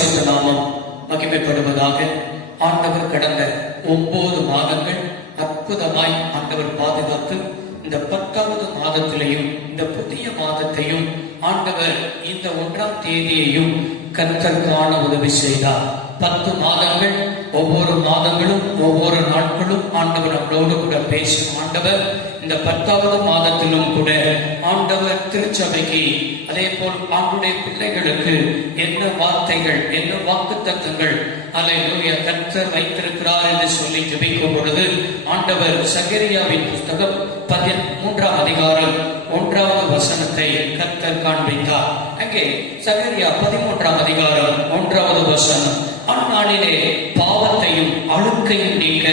பரிசுத்த நாமம் மகிமைப்படுவதாக. ஆண்டவர் கடந்த 9 மாதங்கள் அற்புதமாய் ஆண்டவர் பாதுகாத்து இந்த 10வது மாதத்திலையும் இந்த புதிய மாதத்தையும் ஆண்டவர் இந்த 1ஆம் தேதியையும் கர்த்தர் காண உதவி செய்தார். 10 மாதங்கள், ஒவ்வொரு மாதங்களும் ஒவ்வொரு நாட்களும் ஆண்டவர் நம்மளோடு கூட பேசும் ஆண்டவர் இந்த 10வது மாதத்திலும் கூட ஆண்டவர் திருச்சபைக்கு, அதே போல் ஆண்டுடைய பிள்ளைகளுக்கு என்ன வார்த்தைகள், என்ன வாக்குத்தத்தங்கள் அல்லேலூயா கர்த்தர் வைத்திருக்கிறார் என்று சொல்லி ஜெபிக்கும் பொழுது ஆண்டவர் சகரியாவின் புத்தகம் 13ஆம் அதிகாரம் 1வது வசனத்தை கர்த்தர் காண்பித்தார். அங்கே சகரியா 13ஆம் அதிகாரம் 1வது வசனம், அந்நாளிலே பாவத்தையும் அழுக்கையும் நீக்க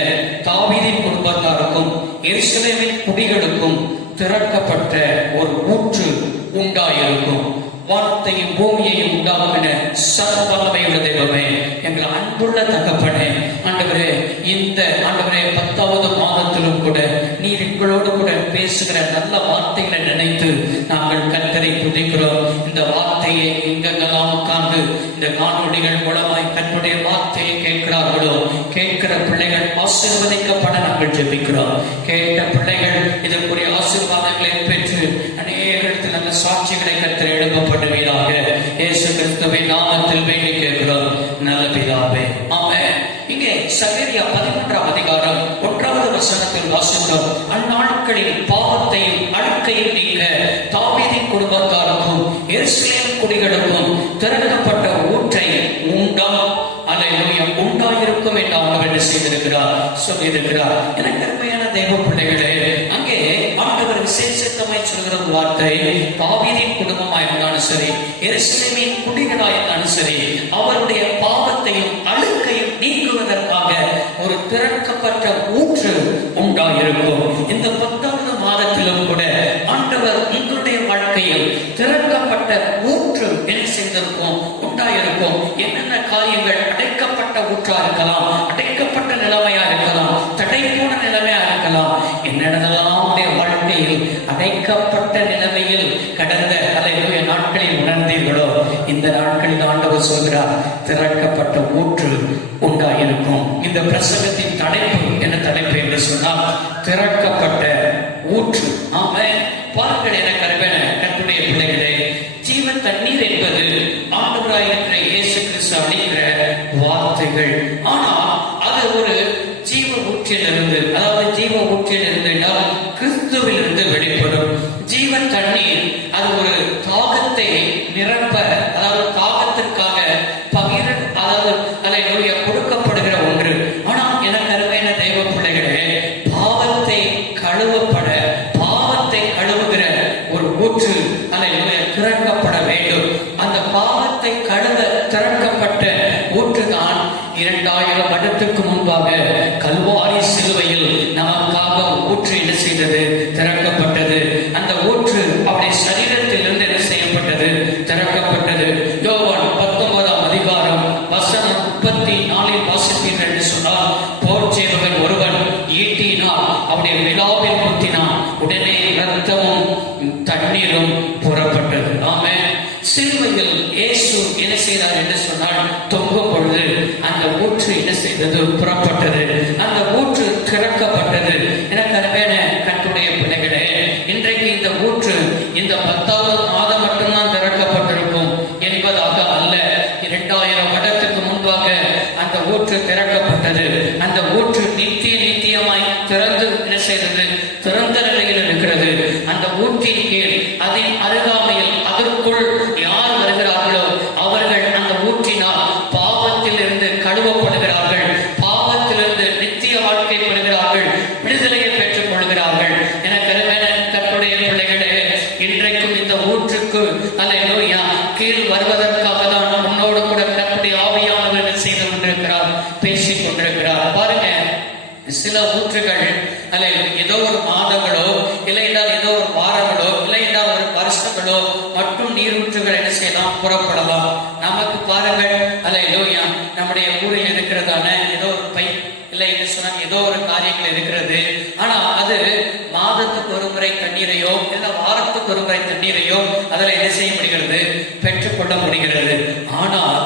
தாவீதின் குடும்பத்தாருக்கும் எருசலேமின் குடிகளுக்கும் திறக்கப்பட்ட ஒரு ஊற்று உண்டாயிருக்கும். வானத்தையும் பூமியையும் உண்டாக்கின சர்வவல்லமையுள்ள தெய்வமே, எங்கள் அன்புள்ள தகப்பனே, ஆண்டவரே, இந்த ஆண்டவரே 10வது மாதத்திலும் கூட நீர் எங்களோடு கூட பேசுகிற நல்ல வார்த்தைகளை நினைத்து நாங்கள் கர்த்தரை துதிக்கிறோம். இந்த வார்த்தையை எங்கெல்லாம் உட்கார்ந்து இந்த காணொளிகள் மூலமாய் கர்த்தருடைய வார்த்தையை கேட்கிறார்களோ, கேட்கிற பிள்ளைகள் ஆசீர்வதிக்கப்பட நாங்கள் ஜெபிக்கிறோம். கேட்ட பிள்ளைகள் இதற்குரிய ஆசீர்வாதங்களை பெற்று அநேகத்தில் நல்ல சாட்சிகளை கர்த்தர் எழுப்பப்படுவீராக. இயேசு கிறிஸ்துவின் நாமத்தில் வேண்டி கேட்கிறோம் நல்ல பிதாவே, ஆமென். இங்கே சகரியா 13ஆம் அதிகாரம் 1வது வசனத்தில் வாசித்தோம், அந்நாட்களில் பாவத்தையும் அழுக்கையும் நீக்க தாவீதின் குடும்பத்தாருக்கும் எருசலேம் குடிகளுக்கும் திறக்கப்பட்ட ஊற்றை உண்டாயிருக்கும் என்று ஆண்டவர் என்ன செய்திருக்கிறார், சொல்லியிருக்கிறார். எனக்கு அருமையான தெய்வ பிள்ளைகளே, அங்கே ஆண்டவர் விசேஷத்தமாய் சொல்கிற வார்த்தை, தாவீதின் குடும்பமாய் இருந்தாலும் சரி, எருசலேமின் குடிகளாய் இருந்தாலும் சரி, அவருடைய பாவத்தையும் அழுக்கையும் நீக்குவதற்காக ஒரு திறக்கப்பட்ட ஊற்று உண்டாயிருக்கும். இந்த 10வது மாதத்திலும் கூட ஆண்டவர் உங்களுடைய வாழ்க்கையில் திறக்கப்பட்ட ஊற்று என்ன செய்திருக்கும், உண்டாயிருக்கும். என்னென்ன காரியங்கள் அடைக்கப்பட்ட ஊற்றா இருக்கலாம், அடைக்கப்பட்ட நிலைமையா இருக்கலாம், தடை போன நிலைமையா இருக்கலாம். என்னென்னலாம் வாழ்க்கையில் அடைக்கப்பட்ட நிலைமையில் கடந்த அல்லேலூயா நாட்களில் உணர்ந்தீர்களோ, இந்த நாட்களில் ஆண்டவர் சொல்கிறார் திறக்கப்பட்ட ஊற்று உண்டாயிருக்கும். இந்த பிரசங்கத்தின் தலைப்பு என்ன தலைப்பு என்று சொன்னால், திறக்கப்பட்ட ஊற்று. ஆமென். பாருங்கள், என கருவென கர்த்தருடைய பிள்ளைகளே, ஜீவ தண்ணீர் என்பது ஆண்டவராயிருக்கிற இயேசு கிறிஸ்து அளிக்கிற வார்த்தைகள். ஆனால் அது ஒரு ஜீவ ஊற்றிலிருந்து, அதாவது ஜீவ ஊற்றிலிருந்து என்றால் கிறிஸ்துவிலிருந்து வெளிப்படும் ஜீவ தண்ணீர். அது ஒரு தாகத்தை நிரப்ப, அதாவது தாகத்திற்காக பகிர, அதாவது அல்லேலூயா கொடுக்கப்படுகிற ஒன்று. ஆனால் எனக்கு அருமையான தெய்வ பிள்ளைகளே, பாவத்தை கழுவப்பட, பாவத்தை கழுவுகிற ஒரு ஊற்று அல்லேலூயா திறக்கப்பட வேண்டும். அந்த பாவத்தை கழுவ திறக்கப்பட்ட ஊற்றுதான் 2000 வருடத்துக்கு முன்பாக கல்வாரி சிலுவையில் நமக்காக ஊற்று என்ன செய்தது, திறக்கப்பட்டது. அந்த ஊற்று அவருடைய சரீரத்திலிருந்து என்ன செய்யப்பட்டது, திறக்கப்பட்டது. யோவான் 19ஆம் அதிகாரம் வசனம் 34 வாசிப்பீர்கள் என்று சொன்னால், போர் செய்பவன் ஒருவன் ஈட்டினால் அவருடைய விழாவில் குத்தினான், உடனே இரத்தமும் தண்ணீரும் புறப்பட்டது. ஆமென். சிலுவையில் இயேசு என்ன செய்தார் என்று சொன்னால், தொங்கும் பொழுது அந்த ஊற்று என்ன செய்தது, புறப்பட்டது. அந்த ஊற்று திறக்கப்பட்டது. எனக்கு அருமையான கர்த்தருடைய பிள்ளைகளே, இன்றைக்கு இந்த ஊற்று இந்த 10வது மாதம் மட்டும்தான் திறக்கப்பட்டிருக்கும் என்பதாக அல்ல. 2000 வருடத்துக்கு முன்பாக அந்த ஊற்று திறக்கப்பட்டது. அந்த ஊற்று நித்தியமாய் திறந்து என்ன செய்தது, திறந்த நிலையில் இருக்கிறது. அந்த ஊற்றின் கீழ், அதன் அருகாமையில், அதற்குள் யார் வருகிறார்களோ அவர்கள் அந்த ஊற்றினால் பாவத்தில் இருந்து கழுவப்படுகிறார்கள், பாவத்திலிருந்து நித்திய வாழ்க்கை பெறுகிறார்கள், விடுதலையை பெற்றுக் கொள்கிறார்கள். எனக்கு அருமையான கர்த்தருடைய பிள்ளைகளே, இன்றைக்கும் இந்த ஊற்றுக்கு அல்லேலூயா கீழ் வருவதற்காக தான் உன்னோடு கூட கர்த்தருடைய ஆவியானவர் செய்து கொண்டிருக்கிறார், பேசிக் கொண்டிருக்கிறார். பாருங்க, சில ஊற்றுகள் அல்ல ஏதோ ஒரு மாதங்களோ, இல்லை என்றால் ஏதோ ஒரு வாரங்களோ, இல்லை என்றால் ஒரு வருஷங்களோ மட்டும் நீரூற்றுகள் என்ன செய்யலாம், புறப்படலாம். நமக்கு பாருங்கள், அல்லேலூயா, நம்முடைய ஊரில் இருக்கிறதான ஏதோ ஒரு பைப், இல்லை என்று சொன்னால் ஏதோ ஒரு காரியங்கள் இருக்கிறது. ஆனா அது மாதத்துக்கு ஒரு முறை தண்ணீரையோ இல்ல வாரத்துக்கு ஒரு முறை தண்ணீரையோ அதில் என்ன செய்ய முடிகிறது, பெற்றுக்கொள்ள முடிகிறது. ஆனால்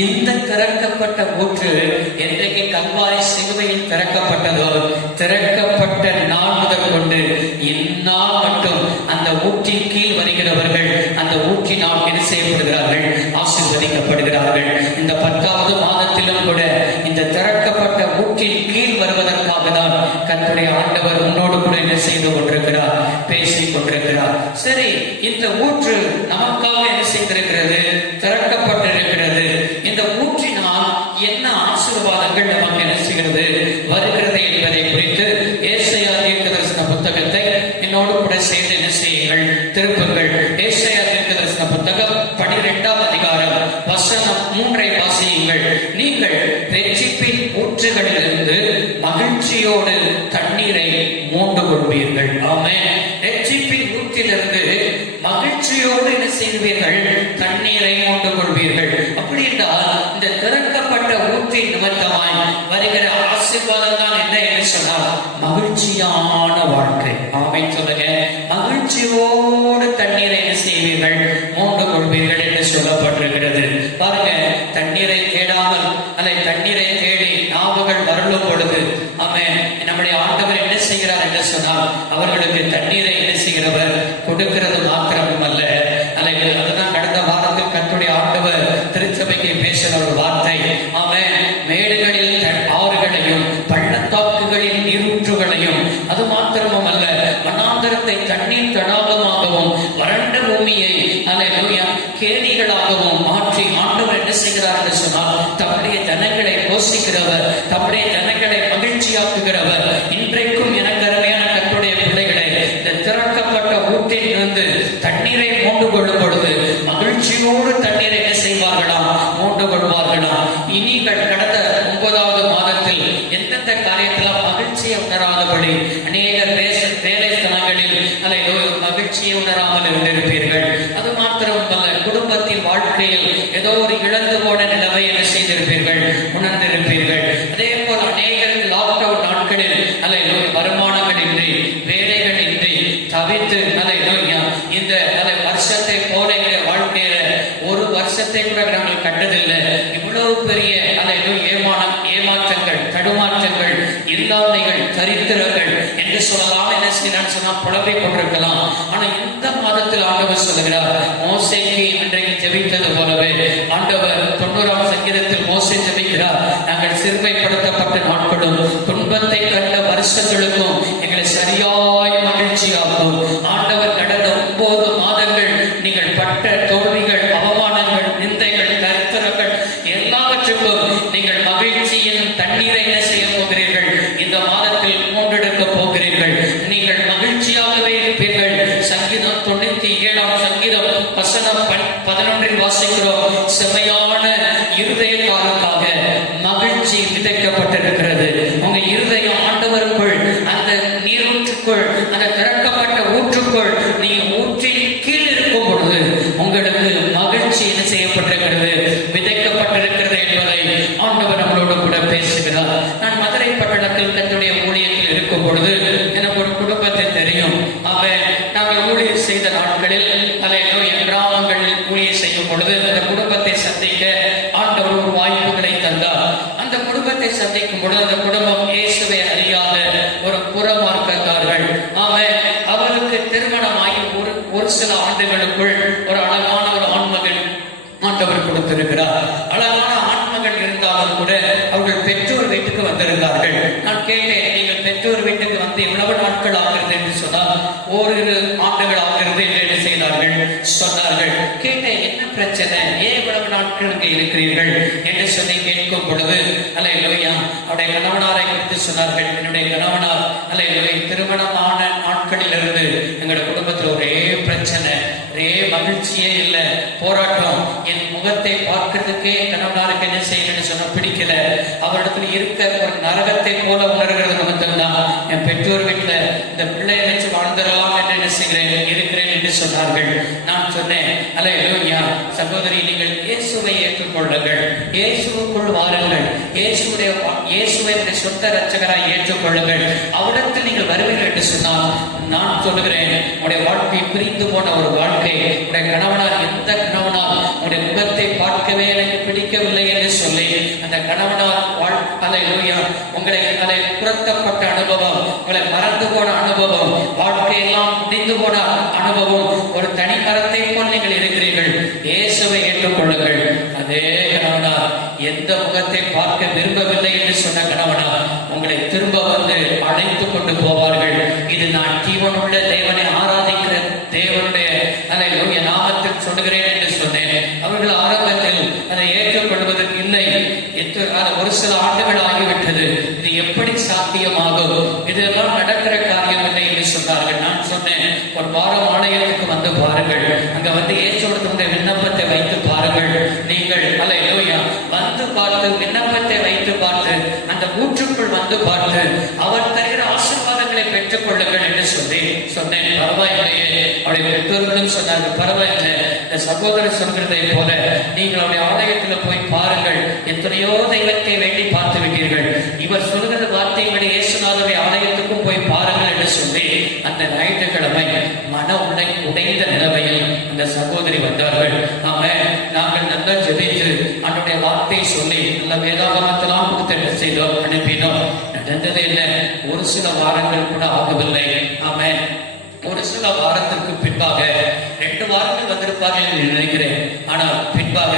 இந்த திறக்கப்பட்ட ஊற்று என்றைக்கு கல்வாரி சிலுவையில் திறக்கப்பட்டதோ, திறக்கப்பட்ட நாள் முதல் கொண்டு இந்நாள் மட்டும் அந்த ஊற்றின் கீழ் வருகிறவர்கள் அந்த ஊற்றினால் என்ன செய்யப்படுகிறார்கள்? ஆசீர்வதிக்கப்படுகிறார்கள். இந்த 10வது மாதத்திலும் கூட இந்த திறக்கப்பட்ட ஊற்றின் கீழ் வருவதற்காக தான் கர்த்தருடைய ஆண்டவர் உன்னோடு கூட என்ன செய்து கொண்டிருக்கிறார்? பேசிக் கொண்டிருக்கிறார். சரி, இந்த ஊற்று நமக்காக என்ன செய்திருக்கிறது? திறக்கப்பட்டிருக்கிறது. இந்த ஊற்றினால் என்ன ஆசீர்வாதங்கள் நமக்கு என்ன செய்கிறது வருகிறது என்பதை குறித்து ஏசாயா தீர்க்கதரிசன புத்தகத்தை என்னோடு கூட சேர்ந்து என்ன செய்யுங்கள்? திருப்புங்கள். ஏசாயா தீர்க்கதரிசன புத்தகம் 12ஆம் அதிகாரம் வசனம் 3 வாசியுங்கள். நீங்கள் ரட்சிப்பின் ஊற்றுகளிலிருந்து மகிழ்ச்சியோடு தண்ணீரை மோண்டு கொள்வீர்கள். ஆமென். ரட்சிப்பின் ஊற்றிலிருந்து மகிழ்ச்சியோடு என்ன செய்வீர்கள்? தண்ணீரை மோண்டு கொள்வீர்கள். அப்படி என்றால் இந்த திறக்கப்பட்ட ஊற்றின் நிமித்தமாய் வருகிற ஆசீர்வாதம் தான் என்ன என்று சொன்னால் மகிழ்ச்சியான வாழ்க்கை. ஆமென் சொல்லுங்க. மகிழ்ச்சியோடு தண்ணீரை என்ன செய்வீர்கள்? மோண்டு கொள்வீர்கள் என்று சொல்லப்பட்டிருக்கிறது. பாருங்க, தண்ணீரை தேடாமல் அல்ல தண்ணீரை தேடி நாவுகள் வருளும் பொழுது ஆமென் நம்முடைய ஆண்டவர் என்ன செய்கிறார் என்று சொன்னால் அவர்களுக்கு தண்ணீரை என்ன செய்கிறவர்? கொடுக்கிறது மாத்திரமும் அல்ல. அதுதான் கடந்த வாரத்தில் கர்த்தருடைய ஆண்டவர் திருச்சபைக்கு பேசின ஒரு வார்த்தை. ஆமென். மேடுகளில் ஆறுகளையும் பள்ளத்தாக்குகளில் நீரூற்றுகளையும் அது மாத்திரமும் அல்ல, வனாந்தரத்தை தண்ணீர் தடாகமாகவும் வறண்ட பூமியை அல்லேலூயா கேணிகளாகவும் மாற்றி ஆண்டவர் என்ன செய்கிறார் என்று சொன்னால் தம்முடைய ஜனங்களை போஷிக்கிறவர், தம்முடைய ஜனங்களை மகிழ்ச்சியாக்குகிறவர். இன்றைக்கும் எனக்கு அருமையான கர்த்தருடைய பிள்ளைகளை இந்த திறக்கப்பட்ட ஊற்றில் இருந்து தண்ணீரை மோண்டு கொள்ளும் பொழுது மகிழ்ச்சியோடு தண்ணீரை என்ன செய்வார்களாம்? மோண்டு கொள்வார்களாம். நீங்கள் கடந்த 9வது மாதத்தில் எந்தெந்த காரியத்தில் மகிழ்ச்சியை உணராதபடி அநேகர் வேலை ஸ்தலங்களில் மகிழ்ச்சியை உணராமல் இருந்திருப்பீர்கள். அது மாத்திரமல்ல, குடும்பத்தின் வாழ்க்கையில் ஏதோ ஒரு இழந்து போன நிலைமை என்ன செய்திருப்பீர்கள்? உணர்ந்திருப்பீர்கள். அதே போல் அநேகருக்கு லாக்டவுன் நாட்களில் வருமானங்கள் இன்றி வேலைகள் இன்றி தவித்து இந்த வருஷத்தை போல வாழ்க்கையில ஒரு வருஷத்தை கூட நாங்கள் கண்டதில்லை. இவ்வளவு பெரிய ஏமாற்றங்கள், தடுமாற்றங்கள், இல்லாமைகள், தரித்திரங்கள் என்று சொல்லலாம். என்ன செய்யலாம் சொன்னா புலம்பிக் கொண்டிருக்கலாம். ஆனா இந்த மாதத்தில் ஆண்டவர் சொல்லுகிறார், மோசேக்கு இன்றைக்கு ஜெபித்தது போலவே ஆண்டவர் 90ஆம் சங்கீதத்தில் மோசே ஜெபிக்கிறார். நாங்கள் சிறுமைப்படுத்தப்பட்ட நாட்களும் துன்பத்தை கண்ட வருஷங்களுக்கும் எங்களை சரியாய் மகிழ்ச்சியாகும். ஆண்டவர் கடந்த 9 மாதங்கள் நீங்கள் பட்ட தோல்விகள், அவமானங்கள், நிந்தைகள், கருத்தரங்கள் எல்லாவற்றுக்கும் நீங்கள் மகிழ்ச்சியின் தண்ணீரை என்ன செய்ய போகிறீர்கள்? இந்த மாதத்தில் மூன்றெடுக்க போகிறீர்கள். நீங்கள் மகிழ்ச்சியாகவே இருப்பீர்கள். சங்கீதம் 97ஆம் சங்கீதம் வசனம் 11 வாசிக்கிறோம். செம்மையான இருதயக்காரருக்காக மகிழ்ச்சி விதைக்கப்பட்டிருக்கிறது. உங்க இருதயம் ஆண்டவருக்குள், அந்த நீரூற்றுக்குள், அந்த திறக்கப்பட்ட ஊற்றுக்குள் நீங்க ஊற்றின் கீழ் இருக்கும் பொழுது உங்களுக்கு மகிழ்ச்சி என்ன செய்யப்பட்டிருக்கிறது? விதைக்கப்பட்டிருக்கிறது என்பதை ஆண்டவர் நம்மளோடு கூட பேசுகிறார். நான் மதுரை பட்டணத்தில் தன்னுடைய ஊழியத்தில் இருக்கும் பொழுது எனக்கு ஒரு குடும்பத்தை தெரியும். நாங்கள் ஊழியர் செய்த நாட்களில் என் கிராமங்களில் ஊழியர் செய்யும் பொழுது அந்த குடும்பத்தை சந்திக்க ஆண்டவர் ஒரு வாய்ப்புகளை தந்தார். அந்த குடும்பத்தை சந்திக்கும் பொழுது அந்த குடும்பம் இயேசுவை அறியாத ஒரு புறமார்க்கத்தார்கள். அவருக்கு திருமணமாகி ஒரு சில ஆண்டுகளுக்குள் ஒரு அழகான ஒரு ஆண்மகன் ஆண்டவர் கொடுத்திருக்கிறார். அழகான ஆண்மகன் இருந்தாலும் கூட அவர்கள் பெற்றோர் வீட்டுக்கு வந்திருந்தார்கள். நான் கேட்டேன், நீங்கள் பெற்றோர் வீட்டுக்கு வந்து எவ்வளவு நாட்கள் ஆகிறது என்று சொன்னால் 1 ஆண்டுகள் ஆகிறது என்று செய்தார்கள் சொன்னார்கள். கேட்டேன், என்ன பிரச்சனை, ஏன் இவ்வளவு நாட்கள் இங்கே இருக்கிறீர்கள் என்று சொல்லி கேட்கும் பொழுது அவருடைய கணவனாரை குறித்து சொன்னார்கள். என்னுடைய கணவனார் திருமணமான நாட்களிலிருந்து எங்களுடைய குடும்பத்தில் ஒரே பிரச்சனை, ஒரே மகிழ்ச்சியே இல்லை, போராட்டம். என் முகத்தை பார்க்கிறதுக்கே கணவனாருக்கு என்ன செய்யணும்னு சொன்ன பிடிக்கல. அவரிடத்துல இருக்க ஒரு நரகத்தை போல உணர்கிறது நிமித்தம் தான் என் பெற்றோர் வீட்டுல இந்த பிள்ளையை வச்சு வாழ்ந்துடலாம் என்று என்ன செய்கிறேன் இருக்கிறேன் என்று என்று சொன்னார்கள். நான் சொன்னேன், அல்லேலூயா சகோதரி, நீங்கள் இயேசுவை ஏற்றுக்கொள்ளுங்கள், இயேசுவுக்குள் வாருங்கள், இயேசுவை சொந்த இரட்சகராய் ஏற்றுக்கொள்ளுங்கள். அவரிடத்தில் நீங்கள் வருவீர்கள் என்று சொன்னால் நான் சொல்லுகிறேன், உடைய வாழ்க்கை பிரிந்து போன ஒரு வாழ்க்கை, உடைய கணவனால் எந்த கணவனால் உடைய முகத்தை பார்க்கவே எனக்கு பிடிக்கவில்லை என்று சொல்லி அந்த கணவனால் உங்களை அதை புரத்தப்பட்ட அனுபவம், உங்களை மறந்து போன அனுபவம், வாழ்க்கையெல்லாம் முடிந்து போன அனுபவம், ஒரு தனி மரத்தை போல் நீங்கள் இருக்கிறீர்கள். இயேசுவை ஏற்றுக்கொள்ளுங்கள். அதே கணவனால் எந்த முகத்தை பார்க்க விரும்பவில்லை என்று சொன்ன கணவனால் உங்களை திரும்ப வந்து அழைத்துக் கொண்டு போவார்கள். இது நான் ஜீவனுள்ள தேவனை ஆராதிக்கிற தேவனுடைய நாமத்தில் சொல்லுகிறேன் என்று சொன்னேன். அவர்கள் ஆரம்பத்தில் அதை ஏற்றுக்கொள்வதற்கு இல்லை, ஒரு சில ஆண்டுகள் ஆகிவிட்டது, இது எப்படி சாத்தியமாகும், இதெல்லாம் நடக்கிற காரியம் இல்லை என்று சொன்னார்கள். நான் சொன்னேன், ஒரு வாரம் ஆலயத்துக்கு வந்து பாருங்கள், அங்க வந்து இயேசுவுடைய விண்ணப்பத்தை வைத்து பாருங்கள். நீங்கள் அல்லேலூயா வந்து பார்த்து விண்ணப்பத்தை வைத்து பார்த்து அந்த ஊற்றுக்குள் வந்து பார்த்து அவர் தருகிற ஆசீர்வாதங்களை பெற்றுக் கொள்ளுங்கள் என்று சொல்லி சொன்னேன். பரவாயில்லையே, அவருடைய பெற்றோர்களும் சொன்னார்கள், பரவாயில்லை, இந்த சகோதரர் சொல்கிறதை போல நீங்கள் அவருடைய ஆலயத்தில் போய் பாருங்கள், எத்தனையோ தெய்வத்தை வேண்டி பார்த்து விட்டீர்கள், இவர் சொல்கிற வார்த்தைகளை இயேசுநாதருடைய ஆலயத்துக்கும் போய் பாருங்கள் என்று சொல்லி அந்த ஞாயிற்றுக்கிழமை மன உடைந்த நிலைமையில் அந்த சகோதரி வந்தார்கள். நாங்கள் நல்லா ஜெபித்து அவனுடைய வார்த்தையை சொல்லி நல்ல வேதாகமத்தெல்லாம் கொடுத்து என்ன செய்தோம், அனுப்பினோம். நடந்தது என்ன, ஒரு சில வாரங்கள் கூட ஆகவில்லை. ஒரு சில வாரத்திற்கு பின்பாக 2 வாரங்கள் வந்திருப்பார்கள் என்று நினைக்கிறேன். ஆனால் பின்பாக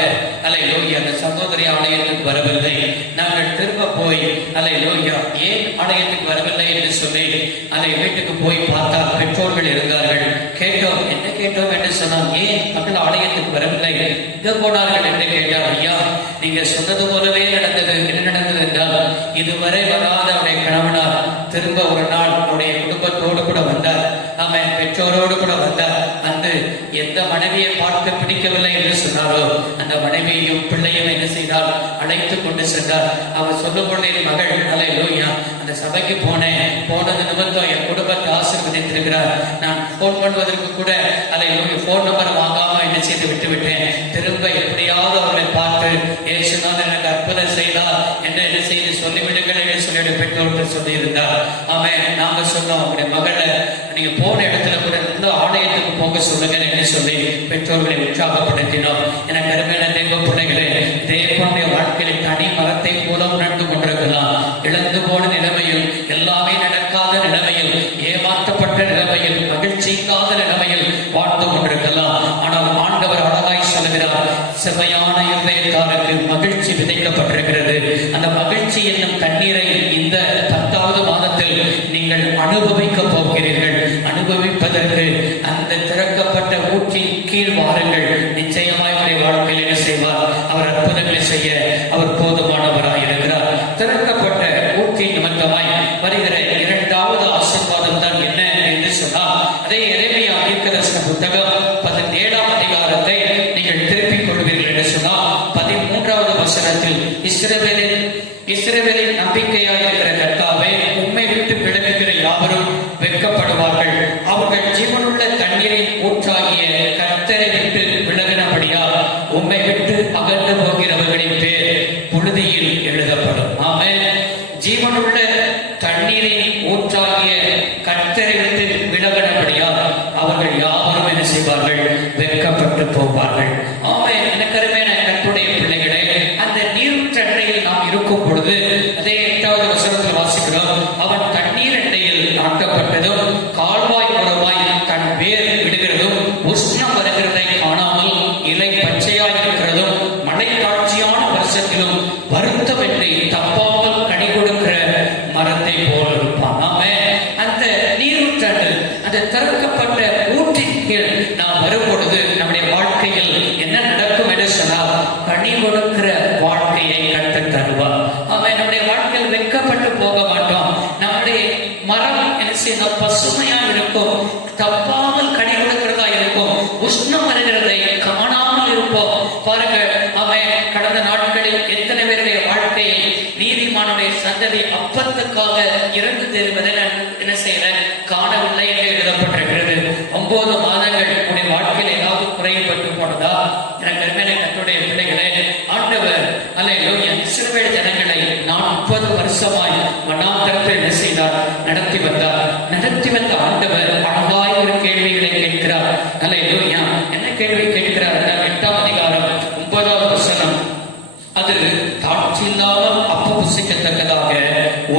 அல்லேலூயா அந்த சகோதரி ஆலயத்துக்கு வரவில்லை. நாங்கள் திரும்ப போய் அல்லேலூயா ஏன் ஆலயத்துக்கு வரவில்லை என்று சொல்லி அதை வீட்டுக்கு போய் பார்த்தால் பெற்றோர்கள் இருந்தார்கள். கேட்டோம், என்ன கேட்டோம் என்று சொன்னால், ஏன் மக்கள் ஆலயத்துக்கு வரவில்லை, எங்க போனார்கள் என்று கேட்டார். ஐயா, நீங்க சொன்னது போலவே நடந்தது. என்ன நடந்தது என்றால், இதுவரை வராத அவருடைய கணவனார் திரும்ப ஒரு நாள் அவருடைய குடும்பத்தோடு கூட வந்தார். பெற்றோரோடு கூட வந்தார். வந்து எந்த மனைவியை பார்க்க பிடிக்கவில்லை என்று சொன்னாரோ அந்த மனைவியையும் பிள்ளையும் என்ன செய்தால் அழைத்துக் கொண்டு சென்றார். அவர் சொல்லும் பொழுது, என் மகள் அல்லேலூயா அந்த சபைக்கு போனது நிமித்தம் என் குடும்பத்தை ஆசீர்வதித்திருக்கிறார். நான் போன் பண்ணுவதற்கு கூட அல்லேலூயா போன் நம்பர் வாங்காம என்ன செய்து விட்டு விட்டேன். திரும்ப எப்படியாவது அவர்களை பார்த்து இயேசுநாதர் எனக்கு அற்புதம் செய்தார் என்று என்ன செய்து சொல்லிவிடுங்கள் என்று சொல்லி பெற்றோர்கள் சொல்லி இருந்தார். நாங்க சொன்னோம், உங்களுடைய மகளை நீங்க போன இடத்துல கூட இந்த ஆலயத்துக்கு போக சொல்லுங்க என்று சொல்லி பெற்றோர்களை உற்சாகப்படுத்தினோம். எனக்கு அருமையான தெய்வ பிள்ளைகளே, தேவனுடைய வாழ்க்கையில தனி மரத்தை போல உணர்ந்து கொண்டிருக்கலாம். இழந்து போன நிலைமையில், எல்லாமே நடக்காத நிலைமையில், ஏமாற்றப்பட்ட நிலைமையில், மகிழ்ச்சி இல்லாத நிலைமையில் வாழ்ந்து கொண்டிருக்கலாம். ஆனால் ஆண்டவர் அழகாய் சொல்கிறார், செம்மையான இருதயத்தாருக்கு மகிழ்ச்சி விதைக்கப்பட்டிருக்கிறது. அந்த மகிழ்ச்சி என்னும் தண்ணீரை இந்த 10வது மாதத்தில் நீங்கள் அனுபவிக்க போகிறீர்கள். அனுபவிப்பதற்கு அந்த திறக்கப்பட்ட ஊற்றின் கீழ் வாருங்கள். நிச்சயமாய் உடைய வாழ்க்கையில் என்ன செய்வார், அவர் அற்புதங்களை செய்ய அவர் போதுமானவராய் இருக்கிறார். திறக்கப்பட்ட ஊற்றின் நிமித்தமாய் வருகிற 2வது ஆசீர்வாதம் தான் என்ன என்று சொன்னால், அதே எரேமியா தீர்க்கதரிசன புத்தகம் 17ஆம் அதிகாரத்தை நீங்கள் திருப்பிக் கொள்வீர்கள் என்று சொன்னால் 13வது வசனத்தில், இஸ்ரவேலின் நம்பிக்கையாய் இருக்கிற கர்த்தாவே, உம்மை விட்டு விலகுகிற யாவரும் வெட்கப்படுவார்கள். அவர்கள் ஜீவனுள்ள தண்ணீரின் ஊற்றாகிய கர்த்தரை விட்டு விலகினபடியால் உம்மை விட்டு அகன்று போகிறவர்களின் பேர் புழுதியில் எழுதப்படும். ஜீவனுள்ள தண்ணீரின் ஊற்றாகிய கர்த்தரை விட்டு விலகினபடியால் அவர்கள் யாவரும் என்ன செய்வார்கள், வெட்கப்பட்டு போவார்கள். எனக்கு அருமையான கர்த்தருடைய பிள்ளைகளே, அந்த நீரூற்றண்டையில் நாம் இருக்கும் பொழுது அதே 8வது வசனத்தில் வாசிக்கிறோம், அவன் தண்ணீர் அண்டையில் நாட்டப்பட்டதும் கால்வாய் மூலமாய் தன் வேர் விடுகிறதும் உஷ்ணம் வருகிறதை காணாமல் இலை பச்சையாய் இருக்கிறதும் மழை காட்சியான வருஷத்திலும் வருத்தமின்றி தப்பாமல் கனி கொடுக்கிற மரத்தை போல இருப்பான். அந்த நீரூற்றண்டு, அந்த திறக்கப்பட்ட ஊற்றின் கீழ் நாம் வரும் பொழுது நம்முடைய வாழ்க்கையில் என்ன நடக்கும் என்று சொன்னால், கனி கொடுக்கிற வாழ்க்கையை கற்றுத் தருவார். நம்முடைய வாழ்க்கையில் வெட்கப்பட்டு போக மாட்டோம். நம்முடைய மரம் என்ன செய்ய பசுமையா இருக்கும், தப்பாமல் கனி கொடுக்கிறதா இருக்கும், உஷ்ணம் வருகிறதை காணாமல் இருப்போம். பாருங்க, கடந்த நாட்களில் எத்தனை பேருடைய வாழ்க்கையை நீதிமானுடைய சந்ததி அப்பத்துக்காக இறந்து தெரிவதை என்ன செய்யற காணவில்லை என்று எழுதப்பட்டிருக்கிறது. 9 மாதங்கள் நடத்தி வந்தார். நடத்தி வந்த ஆண்டவர் அழகாய் ஒரு கேள்விகளை கேட்கிறார். அல்லேலூயா. என்ன கேள்வி கேட்கிறார்? 8ஆம் அதிகாரம் 9வது வசனம். அது தாட்சியில்லாமல் அப்ப புசிக்கத்தக்கதாக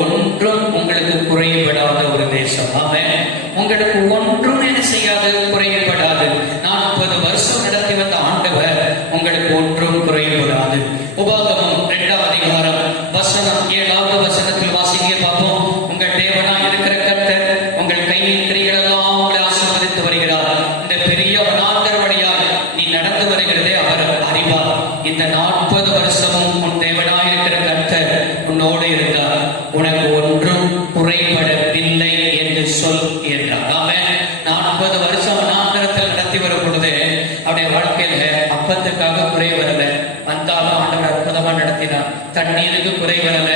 ஒன்றும் உங்களுக்கு குறைபடாத ஒரு தேசம். ஆமென். உங்களுக்கு ஒன்றும் என்ன செய்யாது, குறைபடாது. 40 வருஷம் நடத்தி வந்த ஆண்டவர் உங்களுக்கு ஒன்றும் குறைபடாது. உபாகமம் 2ஆம் அதிகாரம் வசனம் 7வது வசனத்தில் வாசிக்க பார்ப்போம். உங்கள் தேவனாய் இருக்கிற கர்த்தர் உங்கள் கையின் கிரிகள் எல்லாம் உங்களை ஆசீர்வதித்து வருகிறார். இந்த பெரிய வனாந்தர வழியாய் நீ நடந்து வருகிறதே அவர் அறிவார். இந்த 40 வருஷமும் உன் தேவனாய் இருக்கிற கர்த்தர் உன்னோடு இருந்தார். உனக்கு ஒன்றும் குறைபடவில்லை என்று சொல் என்றார். ஆமென். 40 வருஷம் வனாந்தரத்தில் நடத்தி வரும் பொழுது அவருடைய வாழ்க்கையில அப்பத்துக்காக குறை வரல. வந்தாலும் ஆண்டவர் அற்புதமா நடத்தினார். தண்ணீருக்கு குறை வரல.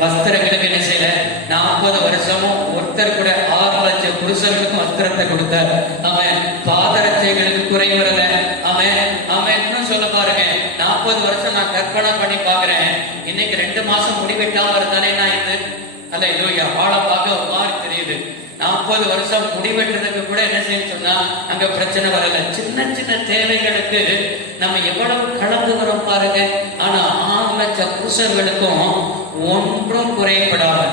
வஸ்திரங்களுக்கு என்ன செய்யல. 40 வருஷமும் ஒருத்தர் கூட 6 லட்சம் புருஷர்களுக்கும் வஸ்திரத்தை கொடுத்தார். அவன் பாதரட்சைகளுக்கு குறை வரல. அவன் அவன் இன்னும் சொல்ல பாருங்க, 40 வருஷம் நான் கற்பனை பண்ணி பாக்குறேன். இன்னைக்கு 2 மாசம் முடிவெட்டாம இருந்தாலே நான் இது அல்ல இல்லையா, ஆளை பார்க்க ஒரு மாதிரி தெரியுது. 40 வருஷம் முடிவெட்டுறதுக்கு கூட என்ன செய்ய சொன்னா அங்க பிரச்சனை வரல. சின்ன சின்ன தேவைகளுக்கு நம்ம எவ்வளவு கலந்து வரோம் பாருங்க. ஆனா 6 லட்சம் புருஷர்களுக்கும் ஒன்றும் குறைபடாது.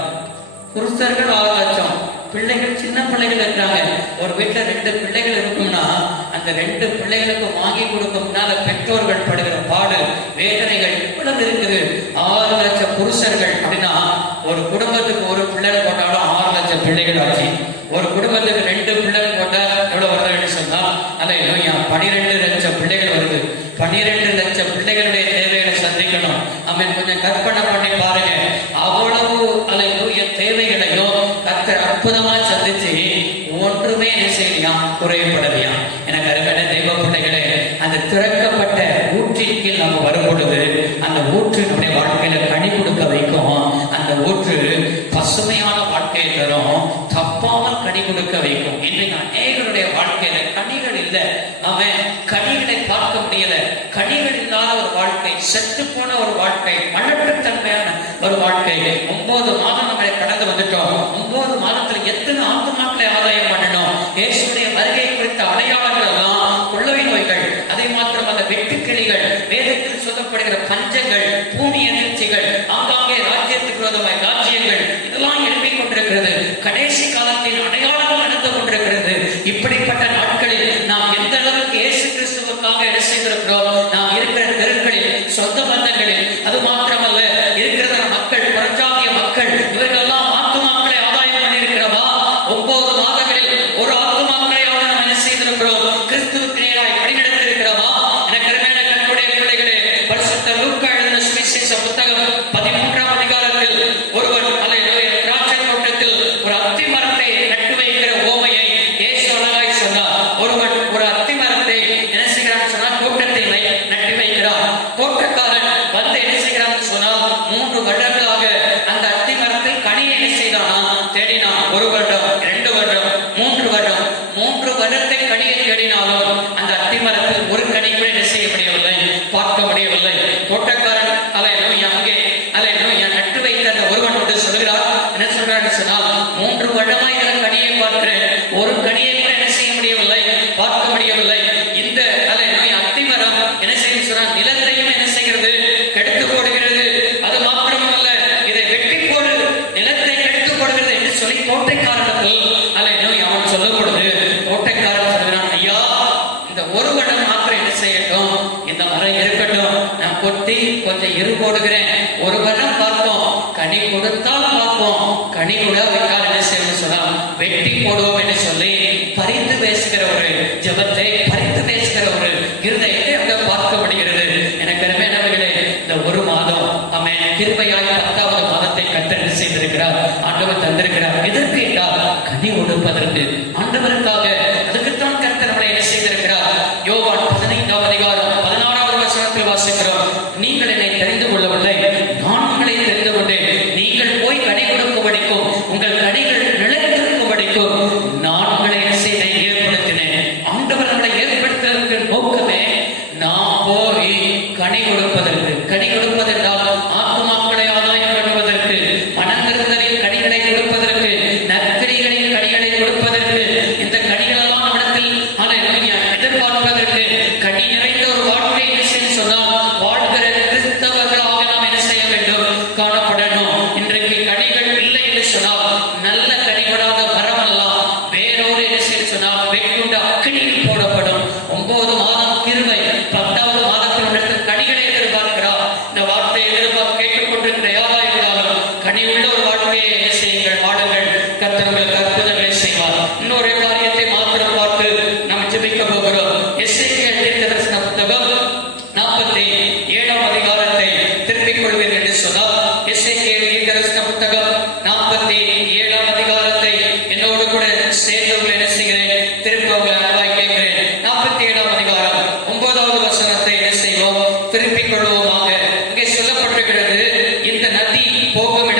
புருஷர்கள் 6 லட்சம், பிள்ளைகள் சின்ன பிள்ளைகள் இருக்கிறாங்க. ஒரு வீட்டுல 2 பிள்ளைகள் இருக்கும்னா அந்த 2 பிள்ளைகளுக்கு வாங்கி கொடுக்கும்னால பெற்றோர்கள் படுகிற பாடு வேதனைகள் இவ்வளவு இருக்குது. 6 லட்சம் புருஷர்கள் அப்படின்னா ஒரு குடும்பத்துக்கு ஒரு பிள்ளைகள் போட்டாலும் 6 லட்சம் பிள்ளைகள் ஆச்சு. ஒரு குடும்பத்துக்கு 2 பிள்ளைகள் போட்டா எவ்வளவு வருதுன்னு சொன்னா அதை 12 லட்சம் பிள்ளைகள் வருது. 12 லட்சம் பிள்ளைகளுடைய தேவைகளை சந்திக்கணும். அவன் கொஞ்சம் கற்பனை பண்ணி பாருங்க. அவ்வளவு தேவைகளையோ கர்த்தர் அற்புதமா சந்திச்சு ஒன்றுமே என்ன செய்யலாம், குறைபடலையா. எனக்கு அருமையான தெய்வ பிள்ளைகளே, அந்த திறக்கப்பட்ட ஊற்றின் கீழ் நம்ம வரும் பொழுது அந்த ஊற்று நம்முடைய வாழ்க்கையில கனி கொடுக்க வைக்கும். அந்த ஊற்று பசுமையான வாழ்க்கையை தரும், தப்பாமல் கனி கொடுக்க வைக்கும். இன்றைக்கு அநேகருடைய வாழ்க்கையில கனிகள் இல்லை. அவன் கனிகளை பார்க்க முடியல. கனிகள் இல்லாத ஒரு வாழ்க்கை, செத்து போன ஒரு வாழ்க்கை, மலட்டுத்தன்மையான ஒரு வாழ்க்கை. 9 மாதம் நம்மளை கடந்து வந்துட்டோம். 9 மாதத்துல எத்தனை ஆத்துமாக்களை ஆதாயம் பண்ணணும். இயேசுடைய வருகை குறித்த அடையாளங்கள் எல்லாம் கொள்ளை நோய்கள், அதை மாத்திரம் அந்த வெட்டுக்கிளிகள், வேதத்தில் சொல்லப்படுகிற பஞ்சங்கள், பூமி எதிர்ச்சிகள், ஆங்காங்கே ராஜ்யத்துக்கு விரோதமாய் ராஜ்யங்கள், இதெல்லாம் எழுப்பிக் கொண்டிருக்கிறது. கடைசி காலத்தில் அடையாளங்கள் நடந்து கொண்டிருக்கிறது. இப்படிப்பட்ட நாட்களில் நாம் எந்த அளவுக்கு இயேசு கிறிஸ்துவுக்காக என்ன செய்திருக்கிறோம். நாம் இருக்கிற தெருக்களில், சொந்த பந்தங்களில், அது மாத்திரமல்ல இருக்கிற மக்கள், புறஜாதிய மக்கள், இவர்களெல்லாம் ஆத்துமாக்களை ஆதாயம் பண்ணியிருக்கிறோமா? 9 மாதங்களில் ஒரு ஆத்துமாக்களையாவது நாம் என்ன செய்திருக்கிறோம், கிறிஸ்துவுக்கு நேராய் வழிநடத்தியிருக்கிறோமா? எனக்கு அருமையான கர்த்தருடைய பிள்ளைகளே, பரிசுத்த லூக்கா எழுதின சுவிசேஷ புத்தகம் 13ஆம் அதிகாரத்தில் ஒருவர் திராட்சை தோட்டத்தில் ஒரு அத்தி மரத்தை நட்டு வைக்கிற ஓமையை இயேசு அழகாய் சொன்னார். ஒருவன் ஒரு அத்தி மரத்தை என்ன செய்கிறான் சொன்னால் தோட்டத்தில் நட்டு வைக்கிறான். தோட்டக்காரன் வந்து என்ன செய்கிறான் சொன்னால் 3 வருடங்களாக அந்த அத்தி மரத்தை கனியை என்ன செய்தானா தேடினான். 1 வருடம், 2 வருடம், 3 வருடம். 3 வருடத்தை கனியை தேடினாலும் அந்த அத்தி மரத்தில் ஒரு கனி கூட என்ன செய்ய முடியவில்லை, பார்க்க முடியவில்லை. தோட்டக்காரன் அங்கே நட்டு வைத்த அந்த ஒருவன் வந்து சொல்கிறார். என்ன சொல்றாரு சொன்னால் 3 வருடமா இதில் கனியை பார்க்கிறேன், ஒரு கனியை கூட என்ன செய்ய முடியவில்லை, பார்க்க முடியவில்லை. இந்த அத்தி மரம் என்ன செய்ய சொன்னால் நிலத்தையும் என்ன செய்கிறது, கெடுத்து போடுகிறது. அது மாத்திரமல்ல, இதை வெட்டி போடு, நிலத்தை கெடுத்து போடுகிறது என்று சொல்லி தோட்டைக்காரனுக்கு அவன் சொல்லும் பொழுது தோட்டைக்காரன் சொல்கிறான், ஐயா இந்த 1 வருடம் மாத்திரம் என்ன செய்யட்டும், இந்த மரம் இருக்கட்டும், நான் கொத்தி கொஞ்சம் எரு போடுகிறேன். 1 வருடம் பார்ப்போம், கனி கொடுத்தால் பார்ப்போம், கனி கூட விட்டால் என்ன செய்யணும் சொன்னால் வெட்டி போடுவோம் என்று சொல்லி பறித்து பேசுகிற ஒரு ஜபத்தை, பறித்து பேசுகிற ஒரு இருதயத்தை அங்க பார்க்க முடிகிறது. எனக்கு அருமையானவர்களே, இந்த 1 மாதம் அவன் கிருபையாய் 10வது மாதத்தை கர்த்தர் செய்திருக்கிறார், ஆண்டவர் தந்திருக்கிறார். எதற்கு என்றால் கனி கொடுப்பதற்கு, ஆண்டவருக்காக. அதுக்குத்தான் கர்த்தர் நம்மளை என்ன செய்திருக்கிறார். யோவான் 15ஆம் அதிகாரம் 16வது வசனத்தில் வாசிக்கிறோம், நீங்கள் என்னை தெரிந்து கொள்ளவில்லை, நான் உங்களை தெரிந்து கொண்டேன். நீங்கள் போய் கனி கொடுக்கும்படிக்கும் உங்கள் கனிகள் நிலைத்திருக்கும்படிக்கும் நான் உங்களை செய்தை ஏற்படுத்தினேன். ஆண்டவர் நம்மளை ஏற்படுத்துவதற்கு நோக்கமே நாம் போய் கனி கொடுப்பதற்கு. கனி கொடுப்பதென்றால் ஆத்துமாக்களை ஆதாயம் பண்ணுவதற்கு, மனந்திருந்தலின் கனிகளை கொடுப்பதற்கு, அற்புதங்களை செய்வார். இன்னொரு காரியத்தை மாத்திரம் பார்த்து நாம் ஜெபிக்க போகிறோம். எசேக்கியேல் தீர்க்கதரிசன புத்தகம் 47ஆம் அதிகாரத்தை திருப்பிக் கொள்வீர்கள் என்று சொன்னார். எசேக்கியேல் தீர்க்கதரிசன புத்தகம் 47ஆம் அதிகாரத்தை என்னோடு கூட சேர்ந்து என்ன செய்கிறேன், திருப்பி அன்பாய் கேட்கிறேன். 47ஆம் அதிகாரம் 9வது வசனத்தை என்ன செய்வோம், திருப்பிக் கொள்வோமாக. இங்கே சொல்லப்பட்டிருக்கிறது, இந்த நதி போகும்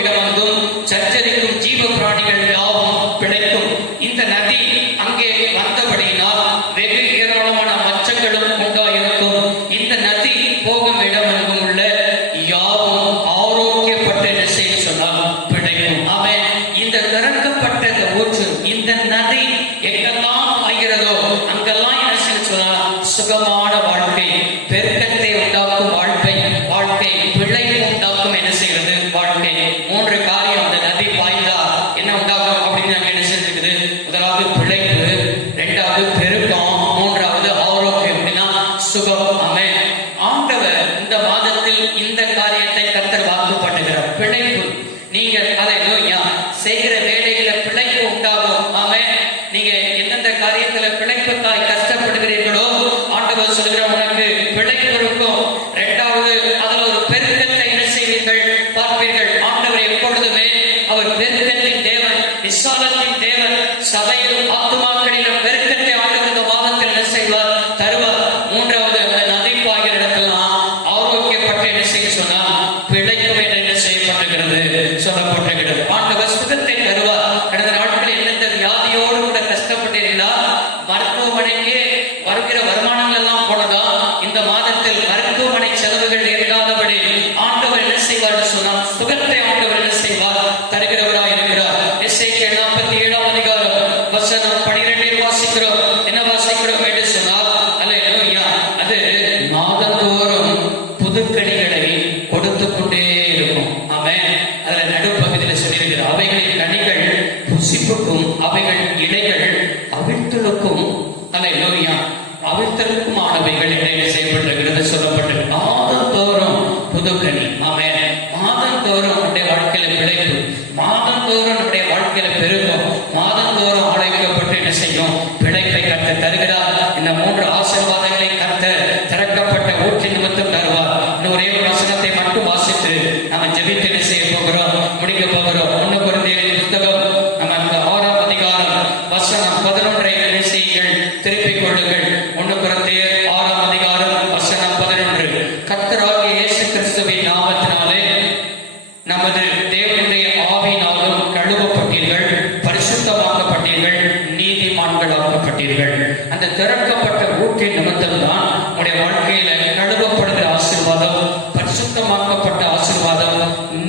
இடமெங்கும் சஞ்சரிக்கும் ஜீவ பிராணிகள் யாவும் பிழைக்கும். இந்த நதி அங்கே வந்தபடியினால் வெகு ஏராளமான மச்சங்களும் உண்டாயிருக்கும். இந்த நதி போகும் இடமெங்கும் உள்ள யாவும் ஆரோக்கியப்பட்ட என்ன செய்ய சொன்னால் பிழைக்கும். அவன் இந்த திறக்கப்பட்ட இந்த ஊற்று, இந்த நதி எங்கெல்லாம் ஆகிறதோ அங்கெல்லாம் என்ன செய்ய சொன்னால் சுகமான வாழ்க்கை, பெருக்கத்தை உண்டாக்கும் வாழ்க்கை பிழைப்பு உண்டாக்கும். என்ன செய்கிறது வாழ்க்கை. 3 காரியம் அந்த நதி பாய்ந்தா என்ன உண்டாகும் அப்படின்னு நாங்க என்ன செஞ்சிருக்குது. முதலாவது பிழைப்பு, 2வது பெருக்கம், 3வது ஆரோக்கியம், அப்படின்னா சுகம். ஆமென். ஆண்டவர் இந்த மாதத்தில் இந்த காரியத்தை கர்த்தர் வாக்கு பண்ணுகிறார். பிழைப்பு. நீங்கள் அதை செய்கிற வேலையில பிழைப்பு உண்டாகும். ஆமென். நீங்க எந்தெந்த காரியத்துல பிழைப்புக்காய் கஷ்டப்படுகிறீர்களோ ஆண்டவர் சொல்கிற உனக்கு பிழைப்பு இருக்கும். 2வது அதுல ஒரு பெருக்கத்தை என்ன செய்வீர்கள் பார்ப்பீர்கள். ஆண்டவர் எப்பொழுதுமே அவர் பெருக்கத்தின் தேவன், விசாலத்தின் தேவன். சபையிலும் ஆத்துமாக்களிலும் பெருக்கத்தை ஆண்டவர் இந்த மாதத்தில் என்ன செய்வார், தருவார். 3வது அந்த நதி பாய்கிற இடத்தெல்லாம் ஆரோக்கியப்பட்டு என்ன செய்ய சொன்னால் பிழைக்கும் என்று என்ன செய்யப்பட்டிருக்கிறது, சொல்லப்பட்டிருக்கிறது. ஆண்டவர் சுகத்தை தருவார். கடந்த நாட்களில் எந்தெந்த வியாதியோடு கூட கஷ்டப்பட்டீர்களா, மருத்துவமனைக்கு வருகிற வருமானங்கள் எல்லாம் போனதா, இந்த மாதத்தில் மருத்துவமனை செலவுகள் இல்லாதபடி ஆண்டவர் என்ன செய்வார் சொன்னால் சுகத்தை ஆண்டவர் என்ன செய்வார், தருகிறவராய் இருக்கிறார். எசேக்கியேல் 47ஆம் அதிகாரம் வசனம் 12 வாசிக்கிறோம். என்ன வாசிக்கிறோம் என்று சொன்னால், அல்லேலூயா, அது மாதந்தோறும் புதுக்கனிகளை கொடுத்து கொண்டே இருக்கும். ஆமென். அதுல நடுப்பகுதியில் சொல்லியிருக்கிறது, அவைகளின் கனிகள் புசிப்புக்கும் அவைகள் இலைகள் அவிழ்த்தலுக்கும், அல்லேலூயா, அவிழ்த்தலுக்குமானவைகள் என்ன செய்யப்பட்டிருக்கிறது சொல்லப்பட்டிருக்கு. மாதந்தோறும் புதுக்கனி. ஆமென். மாதந்தோறும் நம்முடைய வாழ்க்கையில பிழைப்பு, மாதந்தோறும் நம்முடைய வாழ்க்கையில பெருகும், மாதந்தோறும் ஆரோக்கியப்பட்டு என்ன செய்யும் பிழைப்பை கர்த்தர் தருகிறார். இந்த 3 ஆசீர்வாதங்களை கர்த்தர் திறக்கப்பட்ட ஊற்றின் நிமித்தம் தருவார். இன்னும் ஒரே ஒரு வசனத்தை மட்டும் வாசித்து நாம ஜெபித்து என்ன செய்ய போகிறோம், முடிக்க போகிறோம். 1 கொரிந்தியரின் புத்தகம் நமக்கு 6ஆம் அதிகாரம் வசனம் 11 என்ன செய்யுங்கள், திருப்பிக் கொள்ளுங்கள். 1 கொரிந்தியர் 6ஆம் அதிகாரம் வசனம் 11. கர்த்தராகிய இயேசு கிறிஸ்துவின் நாமத்தினாலே நமது தேவனுடைய ஆவியினாலும் கழுவப்பட்டீர்கள், பரிசுத்தமாக்கப்பட்டீர்கள், நீதிமான்களாக்கப்பட்டீர்கள். அந்த திறக்கப்பட்ட ஊற்றின் நிமித்தம் தான் உங்களுடைய வாழ்க்கையில கழுவப்படுகிற ஆசீர்வாதம், பரிசுத்தமாக்கப்பட்ட ஆசீர்வாதம்,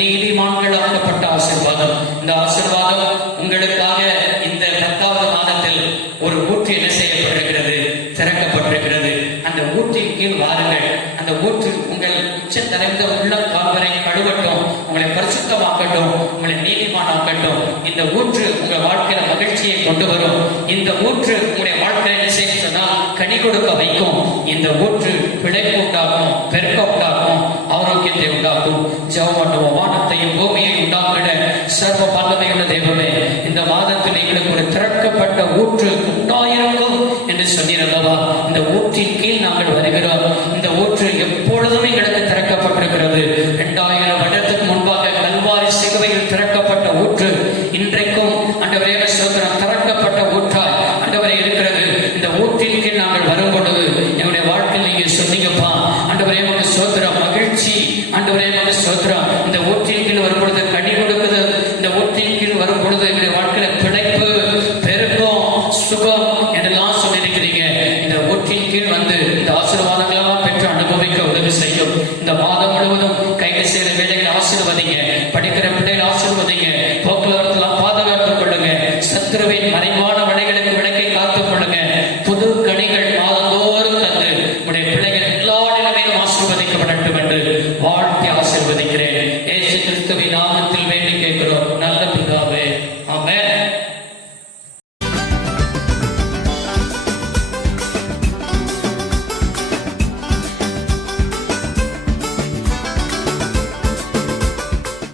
நீதிமான்களாக்கப்பட்ட ஆசீர்வாதம். இந்த ஆசீர்வாதம் உங்களுக்காக இந்த 10வது மாதத்தில் ஒரு ஊற்று என்ன செய்யப்படுகிறது, திறக்கப்பட்டிருக்கிறது. அந்த ஊற்றின் கீழ் வாருங்கள். அந்த ஊற்று உங்கள் உச்ச தலைந்த உள்ள கால்வரை கழுவட்டும், உங்களை பரிசுத்தமாக்கட்டும், உங்களை நீதிமானாக்கட்டும். இந்த ஊற்று உங்க வாழ்க்கையில மகிழ்ச்சியை கொண்டு வரும். இந்த ஊற்று உங்களுடைய வாழ்க்கையில என்ன செய்ய சொன்னால் கனி கொடுக்க வைக்கும். இந்த ஊற்று பிழைப்பு உண்டாக்கும், பெருக்க உண்டாக்கும், ஆரோக்கியத்தை உண்டாக்கும். ஜெபம் பண்ணுவோம். வானத்தையும் பூமியை உண்டாக்கிட சர்வ வல்லமையுள்ள தெய்வமே, இந்த மாதத்தில் எங்களுக்கு ஒரு திறக்கப்பட்ட ஊற்று உண்டாயிருக்கும் என்று சொன்னீரல்லவா. இந்த ஊற்றின் கீழ் நாங்கள் வருகிறோம். இந்த ஊற்று எப்பொழுதும் எங்களுக்கு திறக்கப்பட்டிருக்கிறது. 2000 வருடத்துக்கு முன்பாக கல்வாரி சிலுவையில் திறக்கப்பட்ட ஊற்று இன்றைக்கும் ஆண்டவரே ஸ்தோத்திரம் திறக்கப்பட்ட ஊற்றாய் ஆண்டவரே இருக்கிறது. இந்த ஊற்றின் கீழ் நாங்கள் வரும் பொழுது எங்களுடைய வாழ்க்கையில் நீங்க சொன்னீங்கப்பா ஆண்டவரே உங்க ஸ்தோத்திரம் மகிழ்ச்சி, ஆண்டவரே உங்க ஸ்தோத்திரம். இந்த ஊற்றின் கீழ் வரும் பொழுது கனி கொடுக்குது. இந்த ஊற்றின் கீழ் வரும் பொழுது எங்களுடைய வாழ்க்கையில பிழைப்பு, பெருக்கம், சுகம் என்றெல்லாம் சொல்லியிருக்கிறீங்க. இந்த ஊற்றின் கீழ் வந்து இந்த ஆசீர்வாதங்களெல்லாம் பெற்று அனுபவிக்க உதவி செய்யும். இந்த மாதம் முழுவதும் கைது செய்த வேலைகளை ஆசீர்வதிங்க. படிக்கிற